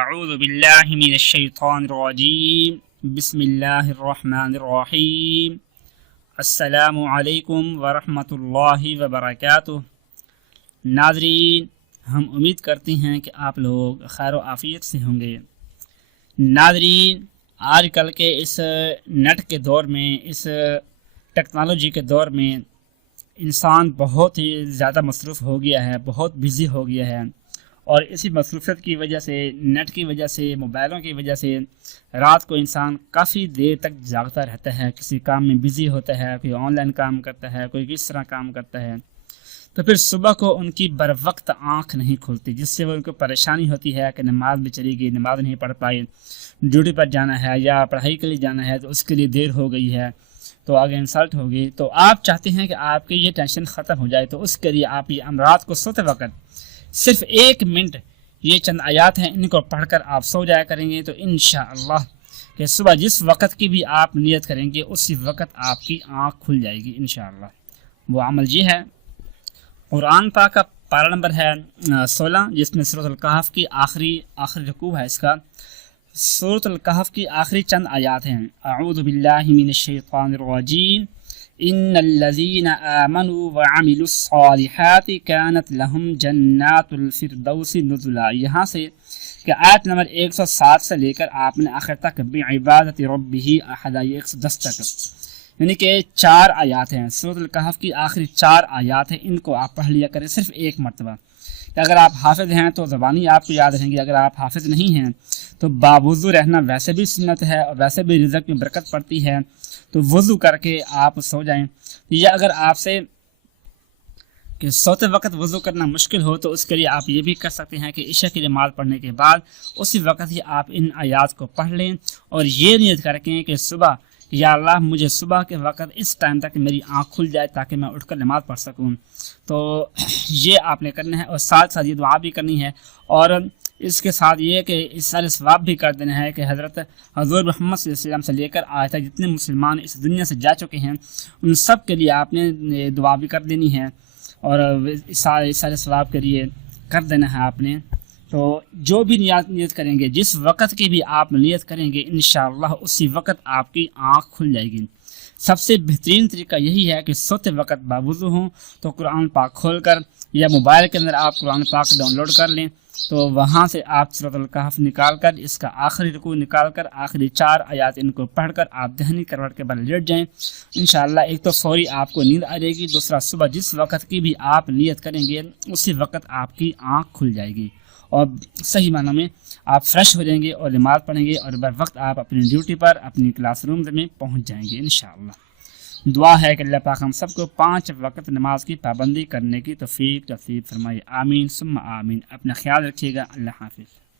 اعوذ باللہ من الشیطان الرجیم بسم اللہ الرحمن الرحیم السلام علیکم ورحمۃ اللہ وبرکاتہ ناظرین، ہم امید کرتے ہیں کہ آپ لوگ خیر و عافیت سے ہوں گے۔ ناظرین، آج کل کے اس نیٹ کے دور میں، اس ٹیکنالوجی کے دور میں انسان بہت ہی زیادہ مصروف ہو گیا ہے، بہت بزی ہو گیا ہے۔ اور اسی مصروفیت کی وجہ سے، نیٹ کی وجہ سے، موبائلوں کی وجہ سے رات کو انسان کافی دیر تک جاگتا رہتا ہے۔ کسی کام میں بزی ہوتا ہے، کوئی آن لائن کام کرتا ہے، کوئی کس طرح کام کرتا ہے۔ تو پھر صبح کو ان کی بر وقت آنکھ نہیں کھلتی، جس سے وہ ان کو پریشانی ہوتی ہے کہ نماز بھی چلی گئی، نماز نہیں پڑھ پائی ڈیوٹی پر جانا ہے یا پڑھائی کے لیے جانا ہے، تو اس کے لیے دیر ہو گئی ہے، تو آگے انسلٹ ہوگی۔ تو آپ چاہتے ہیں کہ آپ کی یہ ٹینشن ختم ہو جائے، تو اس کے لیے آپ یہ امرات کو سوتے وقت صرف ایک منٹ یہ چند آیات ہیں، ان کو پڑھ کر آپ سو جایا کریں گے تو انشاءاللہ کہ صبح جس وقت کی بھی آپ نیت کریں گے، اسی وقت آپ کی آنکھ کھل جائے گی انشاءاللہ۔ وہ عمل یہ ہے، قرآن پاک کا پارا نمبر ہے سولہ، جس میں صورت القحف کی آخری آخری رقوع ہے اس کا۔ صورت القحف کی آخری چند آیات ہیں۔ اعوذ باللہ من الشیطان الرجیم۔ ان الذين امنوا وعملوا الصالحات كانت لهم جنات الفردوس نزلا۔ یہاں سے کہ آیت نمبر 107 سے لے کر آپ نے آخر تک بعبادت ربه احد 110 تک۔ یعنی کہ چار آیات ہیں۔ سورۃ الکہف کی آخری چار آیات ہیں۔ ان کو آپ پڑھ لیا کریں صرف ایک مرتبہ۔ کہ اگر آپ حافظ ہیں تو زبانی آپ کو یاد رہیں گی اگر آپ حافظ نہیں ہیں تو باوضو رہنا ویسے بھی سنت ہے اور ویسے بھی رزق میں برکت پڑتی ہے۔ تو وضو کر کے آپ سو جائیں۔ یا اگر آپ سے کہ سوتے وقت وضو کرنا مشکل ہو تو اس کے لیے آپ یہ بھی کر سکتے ہیں کہ عشاء کی نماز پڑھنے کے بعد اسی وقت ہی آپ ان آیات کو پڑھ لیں اور یہ نیت کر کے کہ صبح، یا اللہ مجھے صبح کے وقت اس ٹائم تک میری آنکھ کھل جائے تاکہ میں اٹھ کر نماز پڑھ سکوں۔ تو یہ آپ نے کرنا ہے اور ساتھ ساتھ یہ دعا بھی کرنی ہے۔ اور اس کے ساتھ یہ کہ اس سارے ثواب بھی کر دینا ہے کہ حضرت حضور محمد صلی اللہ علیہ وسلم سے لے کر آج تک جتنے مسلمان اس دنیا سے جا چکے ہیں، ان سب کے لیے آپ نے دعا بھی کر دینی ہے اور سارے سارے ثواب کے لیے کر دینا ہے آپ نے۔ تو جو بھی نیت نیت کریں گے، جس وقت کی بھی آپ نیت کریں گے، انشاءاللہ اسی وقت آپ کی آنکھ کھل جائے گی۔ سب سے بہترین طریقہ یہی ہے کہ سوتے وقت باوضو ہوں تو قرآن پاک کھول کر یا موبائل کے اندر آپ قرآن پاک ڈاؤن لوڈ کر لیں۔ تو وہاں سے آپ صورت القحف نکال کر، اس کا آخری رکو نکال کر، آخری چار آیات ان کو پڑھ کر آپ دہنی کروٹ کے بل لیٹ جائیں۔ انشاءاللہ ایک تو فوری آپ کو نیند آ جائے گی، دوسرا صبح جس وقت کی بھی آپ نیت کریں گے، اسی وقت آپ کی آنکھ کھل جائے گی۔ اور صحیح معنوں میں آپ فریش ہو جائیں گے اور نماز پڑھیں گے اور بر وقت آپ اپنی ڈیوٹی پر، اپنی کلاس روم میں پہنچ جائیں گے انشاءاللہ۔ دعا ہے کہ اللہ پاک ہم سب کو پانچ وقت نماز کی پابندی کرنے کی توفیق تصیب فرمائی آمین. سم آمین. اپنا خیال رکھیے گا. اللہ حافظ.